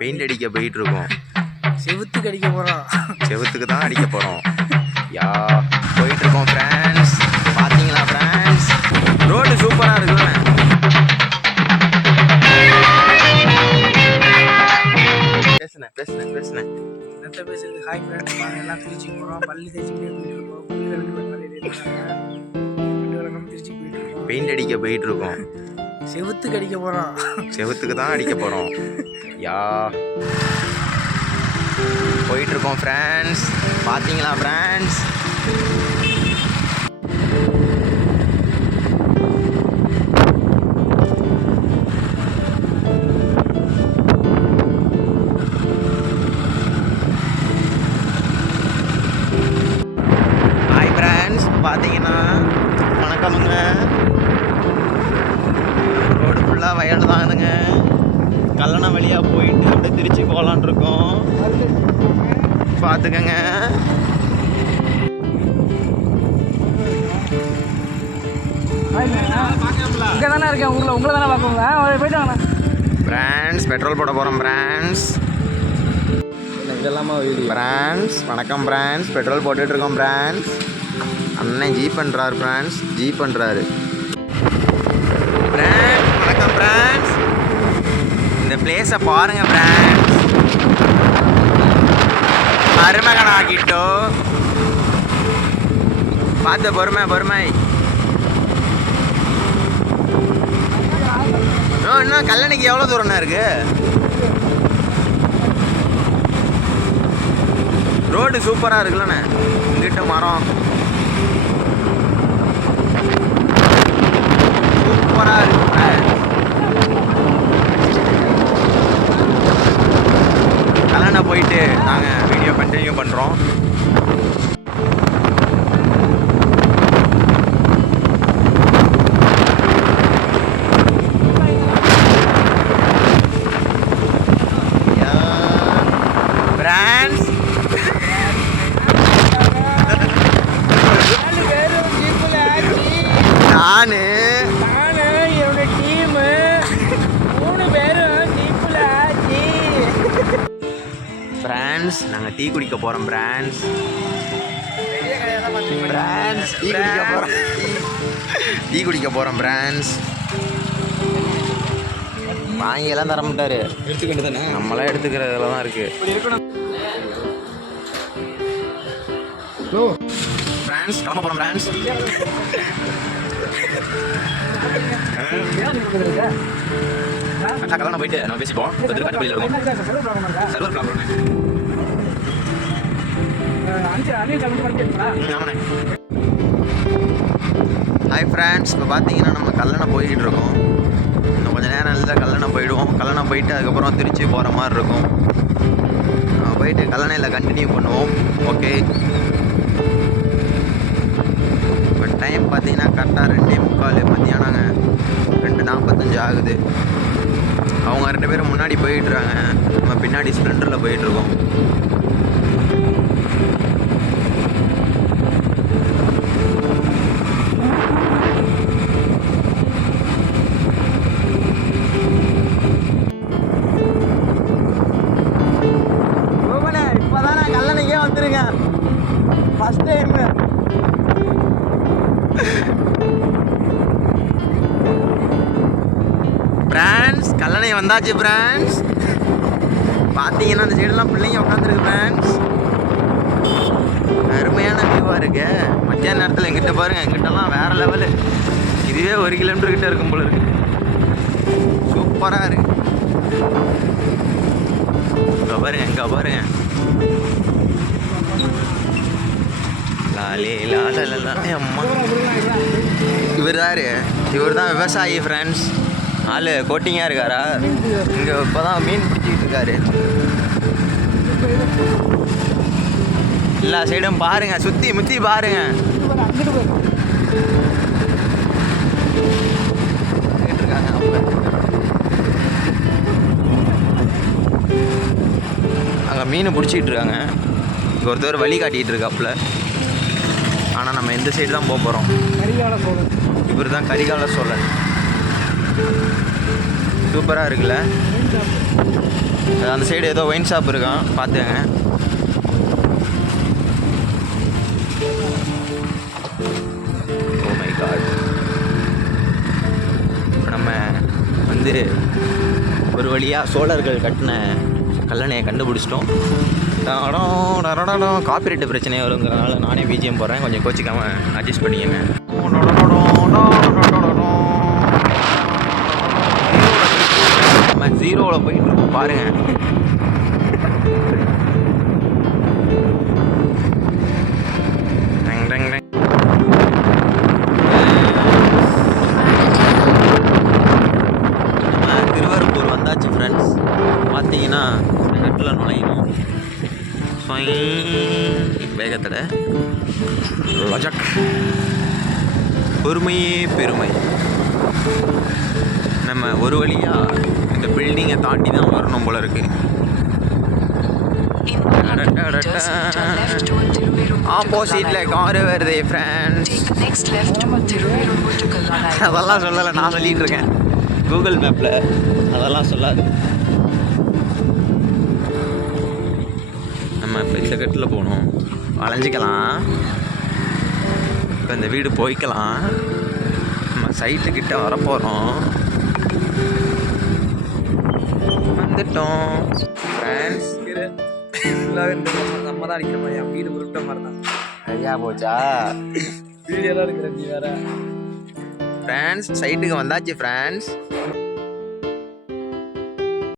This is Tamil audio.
பெயிண்ட் அடிக்க போயிட்டு இருக்கோம். செவுத்துக்கு அடிக்க போகிறோம். செவுத்துக்கு தான் அடிக்க போகிறோம். யா போயிட்டு இருக்கோம் ஃப்ரெண்ட்ஸ். பார்த்தீங்களா ஃப்ரெண்ட்ஸ், ரோடு சூப்பராக இருக்குல்ல. பேசுனேன் என்னத்த பேசுறது. ஹாய் ஃப்ரெண்ட்ஸ், நாங்கள் எல்லாம் திருச்சிக்கு போகிறோம். பள்ளி தேய்ச்சிக்கிட்டே போயிட்டு இருக்கோம். பள்ளி விளக்கம் திருச்சிக்கு போயிட்டு இருக்கோம். பெயிண்ட் அடிக்க போயிட்டு இருக்கோம். செவுத்துக்கு அடிக்க போகிறோம். செவுத்துக்கு தான் அடிக்க போகிறோம். யா போயிட்டு இருக்கோம் ஃப்ரெண்ட்ஸ். பார்த்தீங்களா ஃப்ரெண்ட்ஸ், ஹாய் ஃப்ரெண்ட்ஸ். பார்த்தீங்கன்னா வணக்கமுங்க. ரோடு ஃபுல்லாக வயல் தானுங்க. கல்லணை வழியாக போயிட்டு அப்படியே திருச்சி போகலான் இருக்கோம். பார்த்துக்கங்க. இங்கே தானே இருக்கேன் ஊரில். உங்களை தானே பார்ப்போங்களா? போயிட்டு வாங்க பிராண்ட்ஸ். பெட்ரோல் போட போகிறோம் பிராண்ட்ஸ். இதெல்லாமா பிராண்ட்ஸ் வணக்கம் பிராண்ட்ஸ். பெட்ரோல் போட்டுட்ருக்கோம் பிராண்ட்ஸ். அண்ணன் ஜீப் பண்ணுறாரு பிராண்ட்ஸ். ஜீப் பண்ணுறாரு பிராண்ட்ஸ். வணக்கம் பிராண்ட்ஸ். இந்த பிளேஸை பாருங்க பிராண்ட்ஸ். மருமகன் ஆகிட்டோ. பார்த்து பொறுமை. இன்னும் கல்லணைக்கு எவ்வளோ தூரம்னா இருக்கு? ரோடு சூப்பராக இருக்குல்லண்ணே. இங்கிட்ட மரம் சூப்பராக இருக்கு. கல்லணை போயிட்டு நாங்கள் வீடியோ கண்டினியூ பண்ணுறோம். நானு என்னோட டீமு 3 பேரும் ஜீப்புல ஆச்சு. பிராண்ட்ஸ் நாங்கள் டீ குடிக்க போகிறோம் பிராண்ட்ஸ். டீ குடிக்க போகிறோம் பிராண்ட்ஸ். வாங்கியெல்லாம் தர மாட்டாரு. எடுத்துக்கிட்டு தானே நம்மளாம் எடுத்துக்கிறதுல தான் இருக்கு. பிராண்ட்ஸ் கிளம்ப போகிறோம் பிராண்ட்ஸ். அக்கா கல்யாணம் போயிட்டு நம்ம பேசிப்போம். கட்டுப்படியில் இருக்கும். Server problem. ஆமாண்ணே. Hi friends. இப்போ பார்த்தீங்கன்னா நம்ம கல்லணை போய்கிட்டு இருக்கோம். இன்னும் கொஞ்சம் நேரம் இல்லை கல்லணை போயிடுவோம். கல்லணை போயிட்டு அதுக்கப்புறம் திருச்சி போகிற மாதிரி இருக்கும். போயிட்டு கல்லணையில் கண்டினியூ பண்ணுவோம். ஓகே. இப்போ டைம் பார்த்தீங்கன்னா கரெக்டாக 2:45 மத்தியானங்க. 2:45 ஆகுது. அவங்க 2 பேரும் முன்னாடி போயிட்டுருக்காங்க. நம்ம பின்னாடி ஸ்ப்ளெண்டரில் போயிட்டுருக்கோம். இப்போ தான் நான் கல்லணைக்கே வந்துருக்கேன். First time. பிராண்ட்ஸ் கல்லணை வந்தாச்சு பிராண்ட்ஸ். பார்த்தீங்கன்னா அந்த சைடெல்லாம் பிள்ளைங்க உட்காந்துருக்கு பிராண்ட்ஸ். அருமையான வியூவாக இருக்கு. மத்தியான நேரத்தில் எங்கிட்ட பாருங்க. எங்கிட்டலாம் வேற லெவலு. இதுவே 1 கிலோமீட்டர் கிட்ட இருக்கும் போல இருக்கு. சூப்பராக இருக்கு. இங்கே பாருங்க. அம்மா இவர் தான் விவசாயி ஃப்ரெண்ட்ஸ். ஆள் கோட்டிங்காக இருக்காரா? இங்கே இப்போ தான் மீன் பிடிச்சிக்கிட்டு இருக்காரு. எல்லா சைடும் பாருங்க. சுற்றி முற்றி பாருங்க. அங்கே மீன் பிடிச்சிக்கிட்டு இருக்காங்க. இங்கே ஒருத்தர் வழி காட்டிகிட்டு இருக்காப்புல. ஆனால் நம்ம எந்த சைடு தான் போக போகிறோம்? இவர் தான் கரிகால சோழன். சூப்பராக இருக்குல்ல? அந்த சைடு ஏதோ ஒயின் ஷாப் இருக்கான், பார்த்துங்க. Oh my god. நம்ம வந்து ஒரு வழியாக சோழர்கள் கட்டின கல்லணையை கண்டுபிடிச்சிட்டோம். காப்பிரைட்டு பிரச்சனை வருங்கிறனால நானே பிஜிஎம் போடுறேன், கொஞ்சம் கோச்சிக்காமல் அட்ஜஸ்ட் பண்ணிக்கங்க. நம்ம ஜீரோவில் போயிட்டு இருக்கோம் பாருங்கள். திருவாரூர் வந்தாச்சு ஃப்ரெண்ட்ஸ். பார்த்தீங்கன்னா நெட்டில் நுழையணும் வேகத்தடை லஜக். பொறுமையே பெருமை. நம்ம ஒரு வழியாக இந்த பில்டிங்கை தாண்டி தான் வரணும் போல இருக்கு. ஆப்போசிட்ல காரு வருது ஃப்ரெண்ட்ஸ். அதெல்லாம் சொல்லலை, நான் சொல்லிட்டு இருக்கேன். கூகுள் மேப்பில் அதெல்லாம் சொல்லாது. நம்ம இப்போ இந்த கட்டில் போகணும், வளைஞ்சிக்கலாம். இப்போ இந்த வீடு போய்க்கலாம். நம்ம சைட்டுக்கிட்ட வரப்போகிறோம். வந்துட்டோம் ஃப்ரெண்ட்ஸ். நம்ம தான் அடிக்கிற மாதிரி வீடு உருட்ட மாதிரி தான் ஐயா போச்சா வீடியோலாம் இருக்கிற நீ வேற. ஃப்ரெண்ட்ஸ் சைட்டுக்கு வந்தாச்சு ஃப்ரெண்ட்ஸ்.